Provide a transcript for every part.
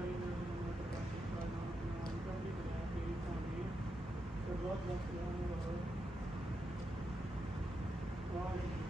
Thank you.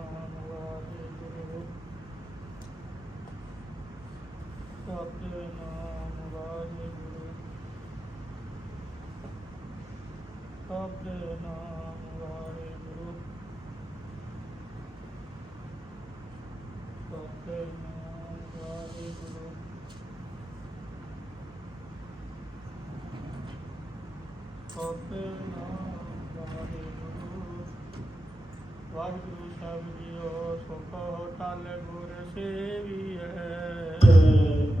वागुरु साहब जी नाम वाहिगुरु अपने नाम वाहिगुरु अपने नाम सुख होटल गुर सेवी है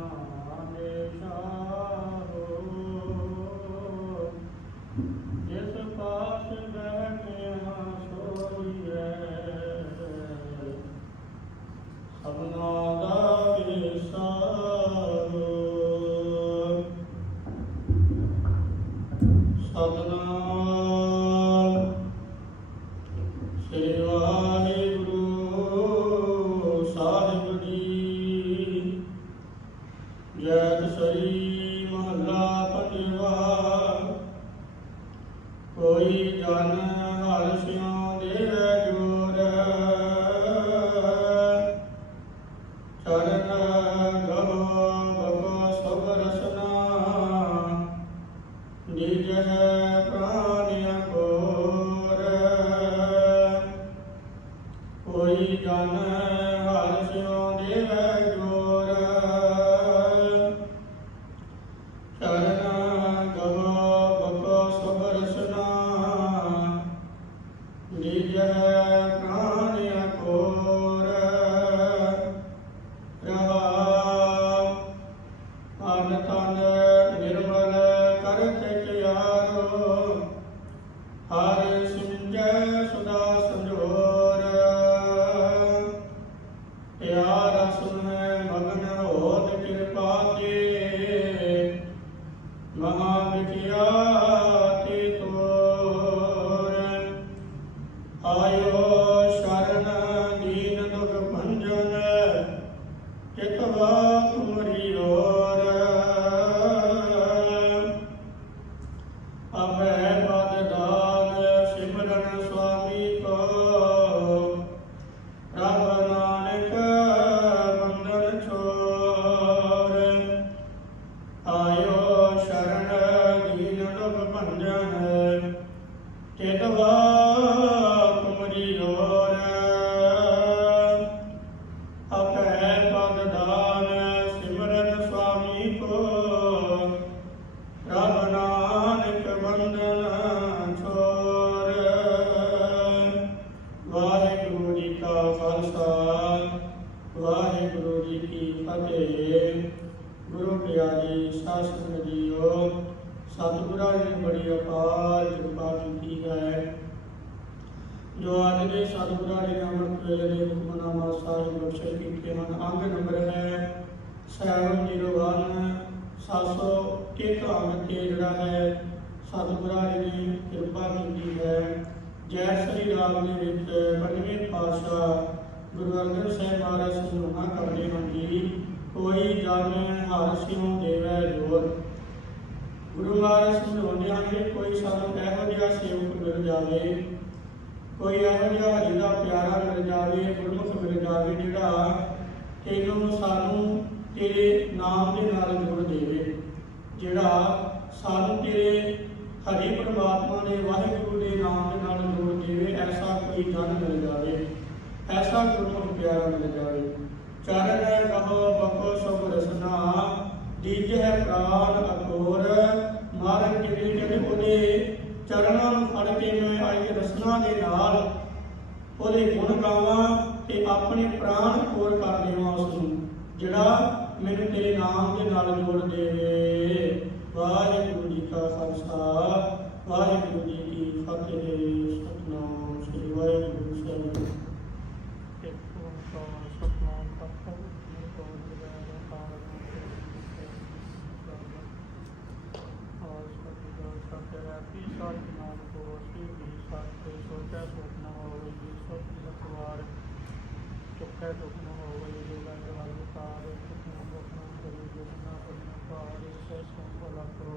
Ah. ਕੋਈ ਜਨ ਹਰ ਸਿਉ ਦੇਵੈ ਜੋਰ। ਚਰਨ ਗਵ ਭਗਵ ਸਭ ਰਸਨਾ। ਨਿਜ ਹੈ ਕੋਰ ਕੋਈ ਜਨ ਨਿਰਮਲ ਕਰ ਚਿਤ ਹਰ ਵਾਹਿਗੁਰੂ ਜੀ ਕੀ ਫਤਿਹ। ਗੁਰੂ ਪਿਆਰੀ ਸਾਸਤ ਜੀਓ, ਸਤਿਗੁਰਾਂ ਨੇ ਬੜੀ ਅਪਾਰ ਕਿਰਪਾ ਕੀਤੀ ਹੈ। ਜੋ ਅੱਜ ਦੇ ਸਤਿਗੁਰਾਂ ਨੇ ਅੰਮ੍ਰਿਤ ਵੇਲੇ ਦੇ ਹੁਕਮਨਾਮਾ ਸਾਹਿਬ ਬਖਸ਼ੇ ਕੀਤੇ ਹਨ, ਅੰਗ ਨੰਬਰ ਹੈ 701 701 ਅੰਗ ਤੇ ਜਿਹੜਾ ਹੈ ਸਤਿਗੁਰਾਂ ਨੇ ਕਿਰਪਾ ਕੀਤੀ ਹੈ। ਜੈ ਸ੍ਰੀ ਰਾਮ ਦੇ ਵਿੱਚ ਪੰਜਵੇਂ ਪਾਤਸ਼ਾਹ ਗੁਰੂ ਅਰਜਨ ਸਾਹਿਬ ਮਹਾਰਾਜ ਸਮੂਹਾਂ ਕਰਦੇ ਹਨ ਕੋਈ ਜਨ ਹਰ ਸਿਉ ਦੇਵੈ ਜੋਰ ਗੁਰੂ ਮਹਾਰਾਜ ਸਮਝਾਉਂਦੇ ਹਨ ਕੋਈ ਸਾਨੂੰ ਇਹੋ ਜਿਹਾ ਸੇਵਕ ਮਿਲ ਜਾਵੇ, ਕੋਈ ਇਹੋ ਜਿਹਾ ਹਰੀ ਦਾ ਪਿਆਰਾ ਮਿਲ ਜਾਵੇ, ਗੁਰਮੁਖ ਮਿਲ ਜਾਵੇ, ਜਿਹੜਾ ਤੈਨੂੰ ਸਾਨੂੰ ਤੇਰੇ ਨਾਮ ਦੇ ਨਾਲ ਜੋੜ ਦੇਵੇ, ਜਿਹੜਾ ਸਾਨੂੰ ਤੇਰੇ ਹਰੀ ਪਰਮਾਤਮਾ ਦੇ ਵਾਹਿਗੁਰੂ ਦੇ ਨਾਮ ਦੇ ਨਾਲ ਜੋੜ ਦੇਵੇ, ਐਸਾ ਕੋਈ ਜਨ ਮਿਲ ਜਾਵੇ। ਐਸਾ ਗੁਰਮੁਖ ਪਿਆਰਾ ਮਿਲ ਜਾਵੇ। ਚਰਨ ਹੈ ਕਹੋ ਬਕੋ ਸਭ ਰਸਨਾ ਦੀਜ ਹੈ ਪ੍ਰਾਨ ਅਕੋਰ। ਮਾਰਨ ਕਿਵੇਂ ਕਹਿੰਦੇ ਉਹਦੇ ਚਰਨਾਂ ਨੂੰ ਫੜ ਕੇ ਮੈਂ ਆਈ ਰਸਨਾ ਦੇ ਨਾਲ। ਉਹਦੇ ਗੁਣ ਗਾਵਾਂ ਤੇ ਆਪਣੇ ਪ੍ਰਾਣ ਕੋਰ ਕਰ ਦੇਵਾਂ ਉਸ ਨੂੰ ਜਿਹੜਾ ਮੈਨੂੰ ਤੇਰੇ ਨਾਮ ਦੇ ਨਾਲ ਜੋੜ ਦੇਵੇ। ਵਾਹਿਗੁਰੂ ਜੀ ਕਾ ਖਾਲਸਾ, ਵਾਹਿਗੁਰੂ ਜੀ ਕੀ ਫਤਿਹ। ਸਤਨਾਮ ਸ੍ਰੀ ਵਾਹਿਗੁਰੂ ਸਾਹਿਬ ਚੁੱਕੈ ਦੁਖ ਨ ਹੋਵੇ ਜੀ ਲੰਗ ਵਾਲ ਤਾਰ ਸੁਖ ਨ ਦੁਖ ਨ ਕਰੀ ਜਿਨ ਨਾ ਪਰਿ ਪਾਰ ਸੋ ਭਲਾ ਕਰੋ